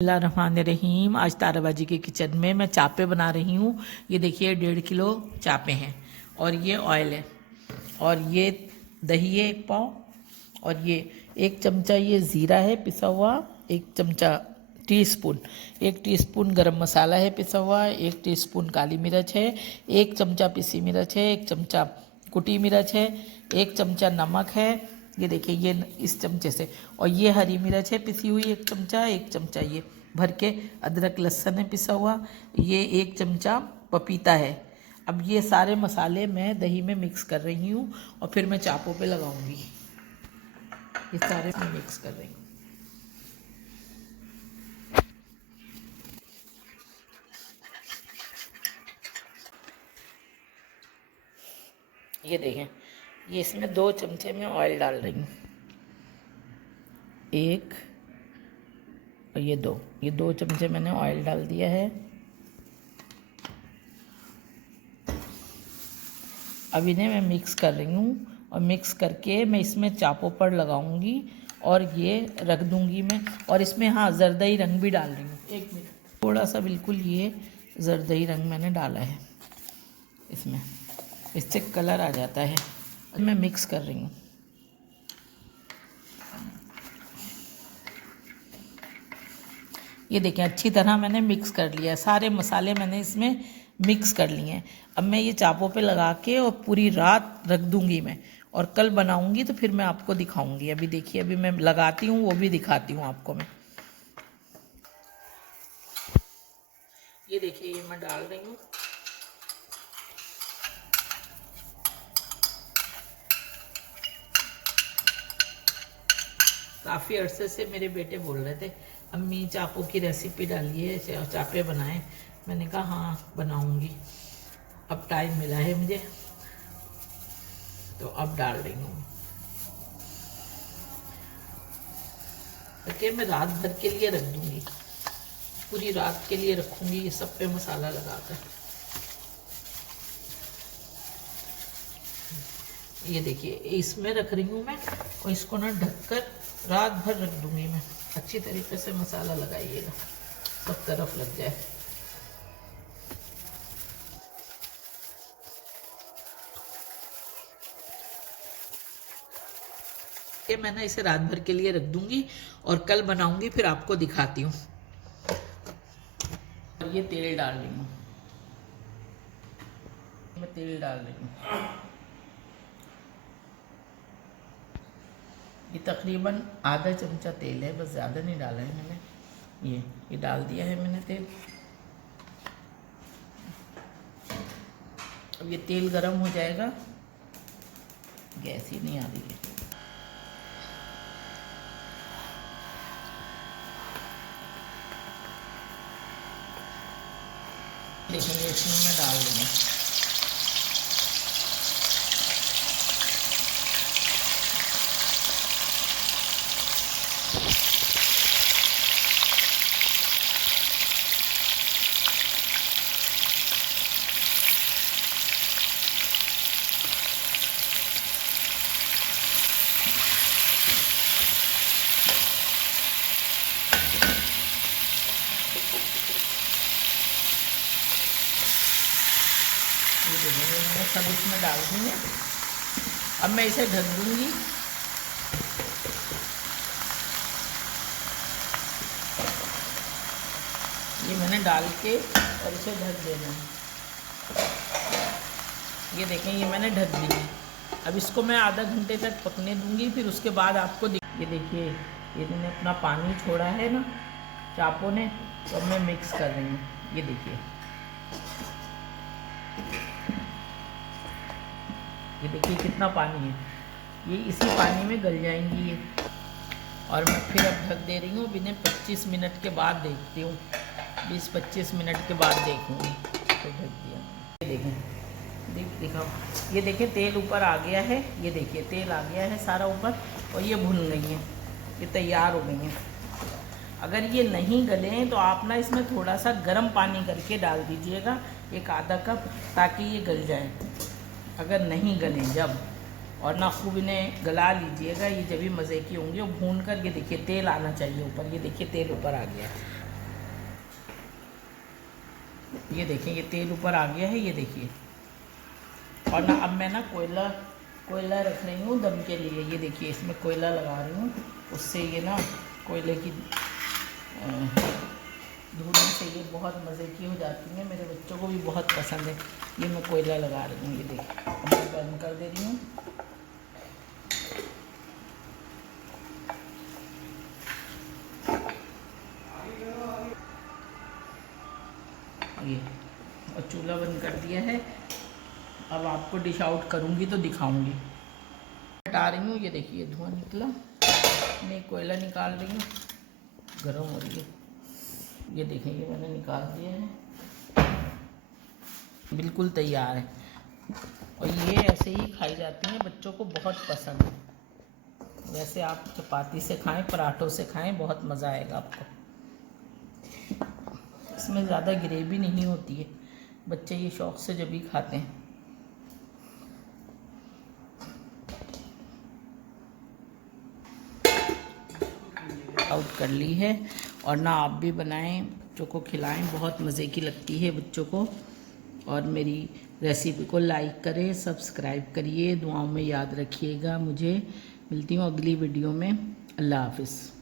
बिस्मिल्लाहिर्रहमानिर्रहीम। आज ताराबाजी के किचन में मैं चापे बना रही हूँ। ये देखिए 1.5 किलो चापे हैं और ये ऑयल है और ये दही है 1 पाव और ये 1 चमचा ये ज़ीरा है पिसा हुआ, 1 चमचा टीस्पून 1 टीस्पून गरम मसाला है पिसा हुआ, 1 टीस्पून काली मिर्च है, 1 चमचा पिसी मिर्च है, 1 चमचा कुटी मिर्च है, 1 चमचा नमक है। ये देखिए ये इस चमचे से, और ये हरी मिर्च है पिसी हुई 1 चमचा, 1 चमचा ये भर के अदरक लहसुन है पिसा हुआ, ये 1 चमचा पपीता है। अब ये सारे मसाले मैं दही में मिक्स कर रही हूँ और फिर मैं चापों पे लगाऊंगी। ये सारे मैं मिक्स कर रही हूँ। ये देखें, ये इसमें 2 चमचे में ऑयल डाल रही हूँ, 1 और ये 2 चमचे मैंने ऑयल डाल दिया है। अब इन्हें मैं मिक्स कर रही हूँ और मिक्स करके मैं इसमें चापों पर लगाऊंगी और ये रख दूंगी मैं। और इसमें हाँ जरदई रंग भी डाल रही हूँ, 1 मिनट, थोड़ा सा बिल्कुल ये जरदई रंग मैंने डाला है इसमें, इससे कलर आ जाता है। मैं मिक्स कर रही हूँ। ये देखें अच्छी तरह मैंने मिक्स कर लिया है, सारे मसाले मैंने इसमें मिक्स कर लिए हैं। अब मैं ये चापों पे लगा के और पूरी रात रख दूंगी मैं, और कल बनाऊंगी तो फिर मैं आपको दिखाऊंगी। अभी देखिए, अभी मैं लगाती हूँ वो भी दिखाती हूँ आपको मैं। ये देखिए ये मैं डाल रही हूँ। काफ़ी अरसे से मेरे बेटे बोल रहे थे अम्मी चापों की रेसिपी डालिए, चापे बनाएं। मैंने कहा हाँ बनाऊंगी, अब टाइम मिला है मुझे तो अब डाल रही हूँ। मैं रात भर के लिए रख दूंगी, पूरी रात के लिए रखूंगी ये सब पे मसाला लगाकर। ये देखिए इसमें रख रही हूँ मैं, और इसको ना ढककर रात भर रख दूंगी मैं। अच्छी तरीके से मसाला लगाइएगा, सब तरफ लग जाए। ये मैंने इसे रात भर के लिए रख दूंगी और कल बनाऊंगी, फिर आपको दिखाती हूँ। ये तेल डाल रही हूँ, मैं तेल डाल रही हूँ। ये तकरीबन आधा चमचा तेल है, बस ज़्यादा नहीं डाला है मैंने। ये डाल दिया है मैंने तेल। अब ये तेल गरम हो जाएगा, गैस ही नहीं आ रही है। देखेंगे इसमें मैं डाल दूँगी। मैंने सब इसमें डाल दूँगी। अब मैं इसे ढक दूँगी। ये मैंने डाल के और इसे ढक देना है। ये देखें ये मैंने ढक दी। अब इसको मैं आधा घंटे तक पकने दूँगी, फिर उसके बाद आपको ये देखिए इन्होंने अपना पानी छोड़ा है ना चापों ने, तो अब मैं मिक्स कर रही हूँ। ये देखिए कितना पानी है, ये इसी पानी में गल जाएंगी ये। और मैं फिर अब ढक दे रही हूँ। इन्हें 25 मिनट के बाद देखती हूँ, 20-25 मिनट के बाद देखूँगी। तो ढक दिया। ये देखें, दिखाओ, ये देखिए तेल ऊपर आ गया है। ये देखिए तेल आ गया है सारा ऊपर, और ये भुन गई हैं, ये तैयार हो गई हैं। अगर ये नहीं गले तो आप ना इसमें थोड़ा सा गर्म पानी करके डाल दीजिएगा, 1 आधा कप, ताकि ये गल जाए। अगर नहीं गले जब, और ना खूब इन्हें गला लीजिएगा, ये जब भी मज़े की होंगी। और भून कर ये देखिए तेल आना चाहिए ऊपर। ये देखिए तेल ऊपर आ गया। ये देखें, ये तेल ऊपर आ गया है, ये देखिए। और ना अब मैं ना कोयला रख रही हूँ दम के लिए। ये देखिए, इसमें कोयला लगा रही हूँ, उससे ये ना कोयले की धुआं से ये बहुत मज़े की हो जाती है। मेरे बच्चों को भी बहुत पसंद है। ये मैं कोयला लगा रही हूँ, ये देखिए। अब मैं बंद कर दे रही हूँ। ये और चूल्हा बंद कर दिया है। अब आपको डिश आउट करूँगी तो दिखाऊँगी। हटा रही हूँ, ये देखिए धुआं निकला। मैं कोयला निकाल रही हूँ, गर्म हो रही है। ये देखें, ये मैंने निकाल दिया है, बिल्कुल तैयार है। और ये ऐसे ही खाई जाती हैं, बच्चों को बहुत पसंद है। वैसे आप चपाती से खाएं, पराठों से खाएं, बहुत मज़ा आएगा आपको। इसमें ज़्यादा ग्रेवी नहीं होती है, बच्चे ये शौक़ से जब भी खाते हैं। आउट कर ली है। और ना आप भी बनाएं, बच्चों को खिलाएं, बहुत मज़े की लगती है बच्चों को। और मेरी रेसिपी को लाइक करें, सब्सक्राइब करिए, दुआओं में याद रखिएगा मुझे। मिलती हूँ अगली वीडियो में। अल्लाह हाफ़िज़।